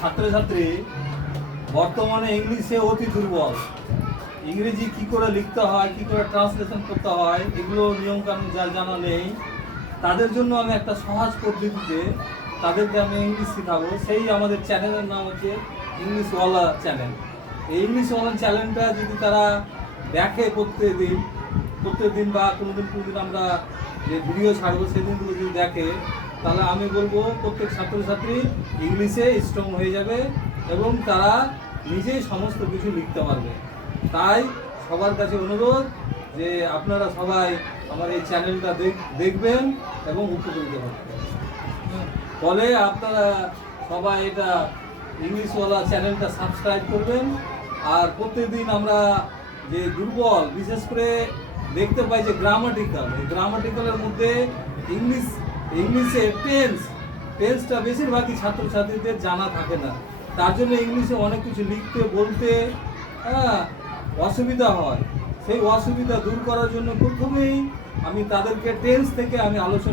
ছাত্রছাত্রী বর্তমানে ইংলিশে অতি দুর্বল। ইংরেজি কি করে লিখতে হয়, কি করে ট্রান্সলেশন করতে হয়, এগুলো নিয়মকানুন যার জানা নেই, তাদের জন্য আমি একটা সহজ পদ্ধতিতে তাদেরকে আমি ইংলিশ শেখাবো। সেই আমাদের চ্যানেলের নাম হচ্ছে ইংলিশওয়ালা চ্যানেল। এই ইংলিশওয়ালা চ্যানেলটা যদি তারা দেখে প্রত্যেক দিন বা কোনোদিন আমরা যে ভিডিও ছাড়বো সেদিনগুলো যদি দেখে, তাহলে আমি বলবো প্রত্যেক ছাত্রছাত্রী ইংলিশে স্ট্রং হয়ে যাবে এবং তারা নিজেই সমস্ত কিছু লিখতে পারবে। তাই সবার কাছে অনুরোধ যে আপনারা সবাই আমার এই চ্যানেলটা দেখবেন এবং উপকৃত হবেন। ফলে আপনারা সবাই এটা ইংলিশওয়ালা চ্যানেলটা সাবস্ক্রাইব করবেন। আর প্রত্যেকদিন আমরা যে দুর্বল, বিশেষ করে দেখতে পাই যে গ্রামাটিক্যাল, এই গ্রামাটিক্যালের মধ্যে ইংলিশে টেন্সটা বেশিরভাগই ছাত্রছাত্রীদের জানা থাকে না। তার জন্য ইংলিশে অনেক কিছু লিখতে বলতে অসুবিধা হয়। সেই অসুবিধা দূর করার জন্য প্রথমেই আমি তাদেরকে টেন্স থেকে আমি আলোচনা